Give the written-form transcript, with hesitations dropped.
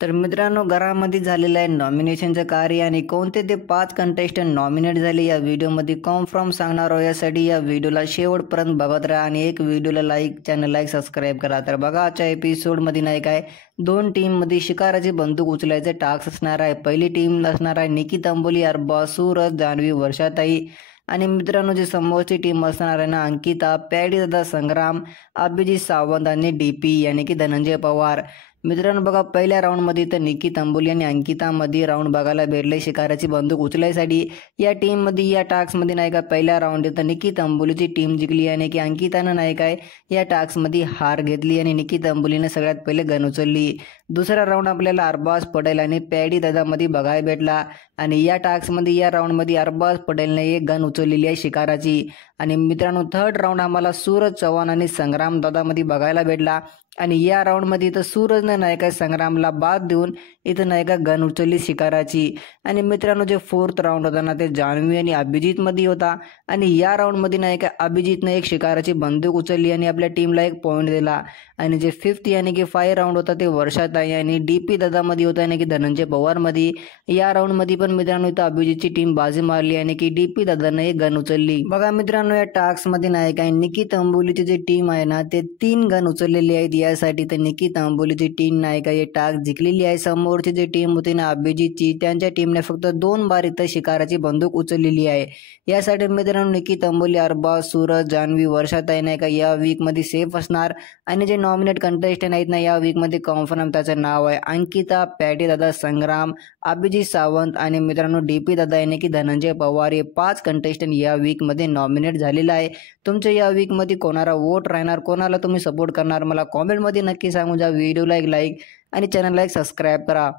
तर मित्रांनो, घरामध्ये झालेलं आहे नॉमिनेशनचं कार्य आणि कोणते ते 5 कंटेस्टंट नॉमिनेट झाले या व्हिडिओमध्ये कन्फर्म सांगणार आहोत। यासाठी या व्हिडिओला शेवटपर्यंत बघत राहा आणि एक व्हिडिओला लाईक, चॅनलला सबस्क्राईब करा। तर बघा, आजच्या एपिसोडमध्ये नाही काय 2 टीममध्ये शिकाराची बंदूक उचलायचे टास्क असणार आहे। पहिली टीम असणार आहे निकी अंबोली, अरबाज, सूरज, जान्हवी, वर्षाताई आणि मित्रांनो जी समोरची टीम असणार आहे ना, अंकिता, पॅडी दादा, संग्राम, अभिजित सावंत आणि डीपी यानी की धनंजय पवार। मित्रांनो बघा, पहिल्या राऊंडमध्ये तर निकी अंबोली आणि अंकितामध्ये राऊंड बघायला भेटले शिकाराची बंदूक उचलायसाठी। या टीममध्ये या टास्कमध्ये नाही का पहिल्या राऊंड तर निकी अंबोलीची टीम जिंकली आणि की अंकितानं नाही काय या टास्कमध्ये हार घेतली आणि निकी अंबोलीने सगळ्यात पहिले गन उचलली। दुसरा राऊंड आपल्याला अरबाज पटेल आणि पॅडी दादामध्ये बघायला भेटला आणि या टास्कमध्ये या राऊंडमध्ये अरबाज पटेलने एक गन उचललेली आहे शिकाराची। आणि मित्रांनो थर्ड राऊंड आम्हाला सूरज चव्हाण आणि संग्राम दादामध्ये बघायला भेटला आणि या राऊंडमध्ये तर सूरजने नाही का संग्रामला बाद देऊन इथं नाही का गन उचलली शिकाराची। आणि मित्रांनो जे फोर्थ राऊंड होता ना ते जान्हवी आणि अभिजितमध्ये होता आणि या राऊंडमध्ये नाही का अभिजितने एक शिकाराची बंदूक उचलली आणि आपल्या टीमला एक पॉईंट दिला। आणि जे फिफ्थ यानी की 5 राऊंड होता ते वर्षाताई आणि डीपी दादामध्ये होता यानी की धनंजय पवारमध्ये। या राऊंडमध्ये पण मित्रांनो इथं अभिजितची टीम बाजी मारली आणि की डीपी दादाने एक गन उचलली। बघा मित्रांनो, या टास्कमध्ये नाही काय निकी अंबोलीची जी टीम आहे ना ते 3 गन उचललेली आहेत। यासाठी तर निकी अंबोलीची टीम नाही का हे टास्क जिंकलेली आहे। समोरची जी टीम होती ना अभिजितची, त्यांच्या टीमने फक्त 2 बार इथं शिकाराची बंदूक उचललेली आहे। यासाठी मित्रांनो निकी अंबोली, अरबाज, सूरज, जान्हवी, वर्षाताई नाही का या वीकमध्ये सेफ असणार आणि जे नॉमिनेट कंटेस्टंट आहेत ना या वीकमध्ये कन्फर्म त्याचं नाव आहे अंकिता, पॅडी दादा, संग्राम, अभिजित सावंत आणि मित्रांनो डीपी दादा यानी की धनंजय पवार। हे 5 कंटेस्टंट या वीकमध्ये नॉमिनेट झालेला आहे। तुमच्या या वीकमध्ये कोणाला वोट राहणार, कोणाला तुम्ही सपोर्ट करणार मला कॉमेंटमध्ये नक्की सांगून जा। व्हिडिओला एक लाईक आणि चॅनलला एक सबस्क्राईब करा।